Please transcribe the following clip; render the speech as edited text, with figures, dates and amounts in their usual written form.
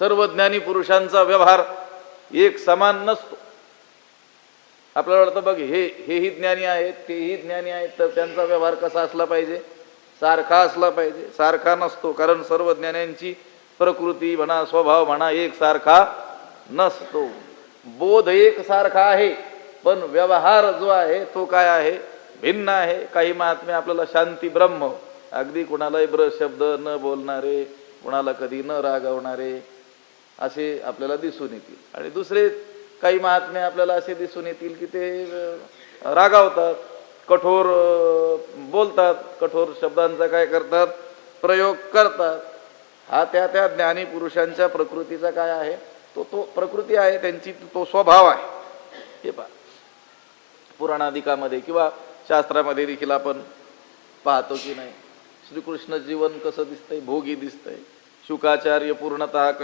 सर्व ज्ञानी पुरुषांचा व्यवहार एक समान नसतो. आपल्याला वाटतं बघ हेही ज्ञानी आहेत तेही ज्ञानी आहेत, तर त्यांचा व्यवहार कसा असला पाहिजे? सारखा असला पाहिजे. सारखा नसतो, कारण सर्व ज्ञानांची प्रकृती म्हणा स्वभाव म्हणा एक सारखा नसतो. बोध एक सारखा आहे, पण व्यवहार जो आहे तो काय आहे? भिन्न आहे. काही महात्मे आपल्याला शांती ब्रह्म, अगदी कुणालाही ब्र शब्द न बोलणारे, कुणाला कधी न रागवणारे असे आपल्याला दिसून येतील. आणि दुसरे काही महात्मे आपल्याला असे दिसून येतील की ते रागावतात, कठोर बोलतात, कठोर शब्दांचा काय करतात? प्रयोग करतात. हा त्या त्या ज्ञानी पुरुषांच्या प्रकृतीचा काय आहे? तो प्रकृती आहे त्यांची, तो स्वभाव आहे. हे पहा, पुराणादिकामध्ये किंवा शास्त्रामध्ये देखील आपण पाहतो की नाही, श्रीकृष्ण जीवन कसं दिसतंय? भोगी दिसतंय. शुकाचार्य पूर्णतः